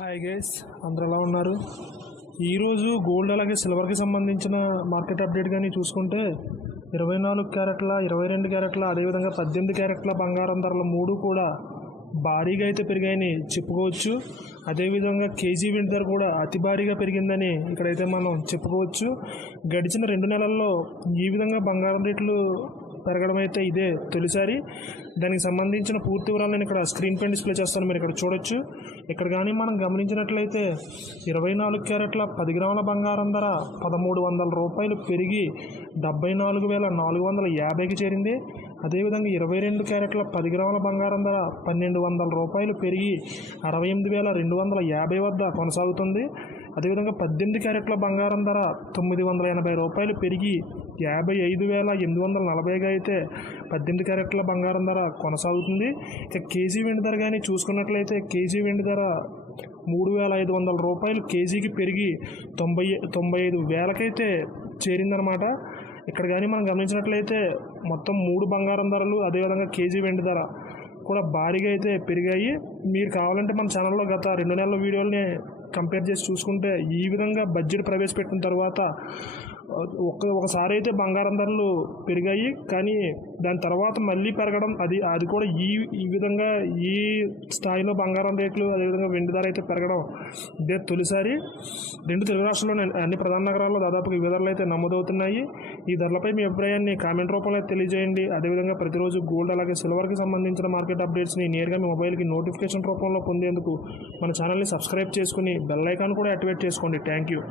Hi guys, అందరు ఎలా ఉన్నారు? ఈరోజు గోల్డ్ అలాగే సిల్వర్కి సంబంధించిన మార్కెట్ అప్డేట్ కానీ చూసుకుంటే 24 క్యారెట్ల 22 క్యారెట్ల అదేవిధంగా 18 క్యారెట్ల బంగారం ధరలు మూడు కూడా భారీగా అయితే పెరిగాయని చెప్పుకోవచ్చు. అదేవిధంగా కేజీ వెండి ధర కూడా అతి భారీగా పెరిగిందని ఇక్కడైతే మనం చెప్పుకోవచ్చు. గడిచిన 2 నెలల్లో ఈ విధంగా బంగారం రేట్లు పెరగడం అయితే ఇదే తొలిసారి. దానికి సంబంధించిన పూర్తి వివరాలు నేను ఇక్కడ స్క్రీన్ పైన డిస్ప్లే చేస్తాను, మీరు ఇక్కడ చూడొచ్చు. ఇక్కడ కానీ మనం గమనించినట్లయితే 24 క్యారెట్ల 10 గ్రాముల బంగారం ధర 1300 రూపాయలు పెరిగి 74,450కి చేరింది. అదేవిధంగా 22 క్యారెట్ల 10 గ్రాముల బంగారం ధర 1200 రూపాయలు పెరిగి 68,250 వద్ద కొనసాగుతుంది. అదేవిధంగా 18 క్యారెట్ల బంగారం ధర 980 రూపాయలు పెరిగి 55,840గా అయితే 18 క్యారెట్ల బంగారం ధర కొనసాగుతుంది. ఇక కేజీ వెండి ధర కానీ చూసుకున్నట్లయితే కేజీ వెండి ధర 3,500 రూపాయలు కేజీకి పెరిగి 95,000కైతే చేరిందనమాట. ఇక్కడ కానీ మనం గమనించినట్లయితే మొత్తం 3 బంగారం ధరలు అదేవిధంగా కేజీ వెండి ధర కూడా భారీగా అయితే పెరిగాయి. మీరు కావాలంటే మన ఛానల్లో గత 2 నెలల వీడియోలని కంపేర్ చేసి చూసుకుంటే ఈ విధంగా బడ్జెట్ ప్రవేశపెట్టిన తర్వాత ఒకసారి అయితే బంగారం ధరలు పెరిగాయి, కానీ దాని తర్వాత మళ్ళీ పెరగడం అది కూడా ఈ విధంగా ఈ స్థాయిలో బంగారం రేట్లు అదేవిధంగా వెండి ధర అయితే పెరగడం ఇదే తొలిసారి. 2 తెలుగు రాష్ట్రాల్లోని అన్ని ప్రధాన నగరాల్లో దాదాపు ఈ ధరలు అయితే నమోదవుతున్నాయి. ఈ ధరలపై మీ అభిప్రాయాన్ని కామెంట్ రూపంలో తెలియజేయండి. అదేవిధంగా ప్రతిరోజు గోల్డ్ అలాగే సిల్వర్కి సంబంధించిన మార్కెట్ అప్డేట్స్ని నేరుగా మీ మొబైల్కి నోటిఫికేషన్ రూపంలో పొందేందుకు మన ఛానల్ని సబ్స్క్రైబ్ చేసుకుని బెల్ ఐకాన్ కూడా యాక్టివేట్ చేసుకోండి. Thank you.